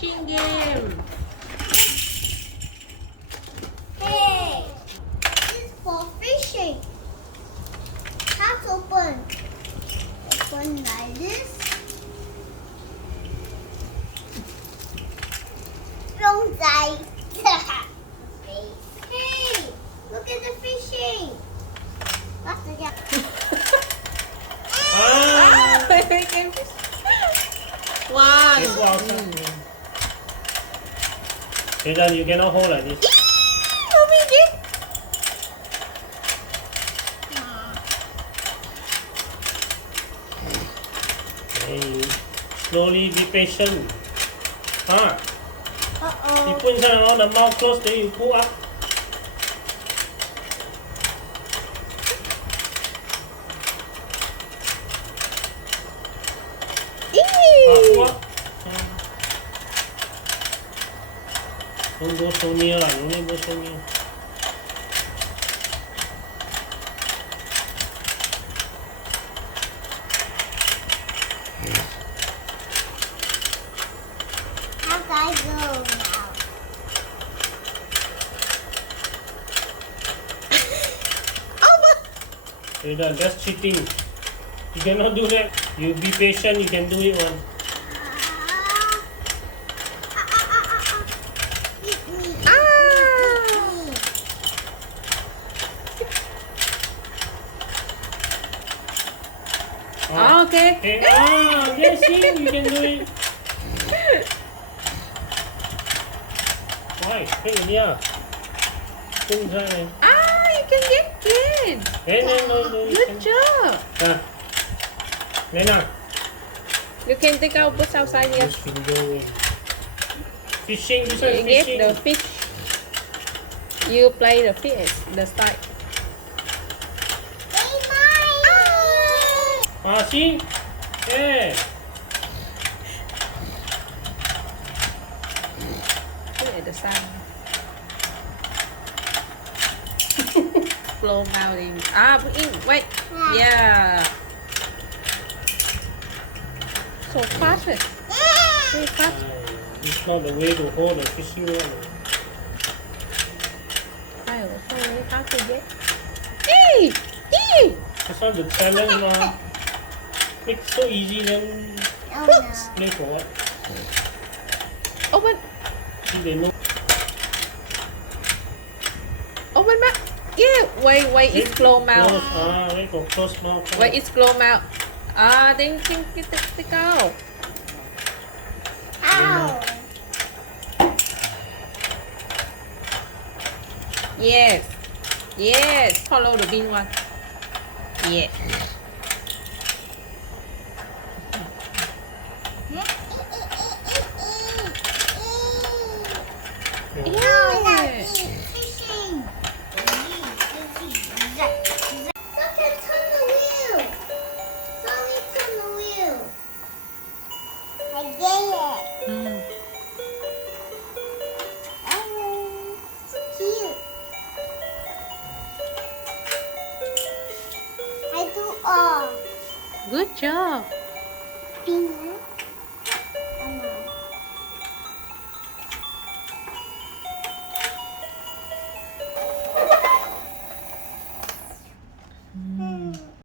fishing game. Hey, this is for fishing. Let's open. Open like this. Don't die. Hey, look at the fishing. What's the job? One. It's awesome. Then you cannot hold like this. Mommy did. Hey, slowly be patient. Huh? You Uh-oh. put inside all the mouth close, then you pull up. Pull up. Don't go so near lah. Don't go so near. How do I go now? Hey, that's cheating. You cannot do that. You be patient. You can do it one. Eat me. Okay. Hey, yes, see, you can do it. Why? Hey, yeah. Put inside. You can get it. Hey, no. You Good can. job. Lena. You can take out, put outside here. Use finger. Fishing, this You one get fishing. the fish. You play the fish, the side. Hey, mine. See? Hey. Put it at the side. Blow out in. Put in. Wait. Yeah. So fast. Very fast. It's not the way to hold the fishing rod. So very fast to get. Hey! That's not the challenge, ma. Make it so easy, then Oh no. play for what? Open. See, they know. Open back. Yeah. Wait. It's close mouth. Close, wait for close mouth. Wait, it's close mouth. Then you can get the go. Ow. Yes. Follow the big one. Yeah. No, not fishing. Look at turn the wheel. Mommy, turn the wheel. I get it. Oh, cute. I do all. Good job. Peanut.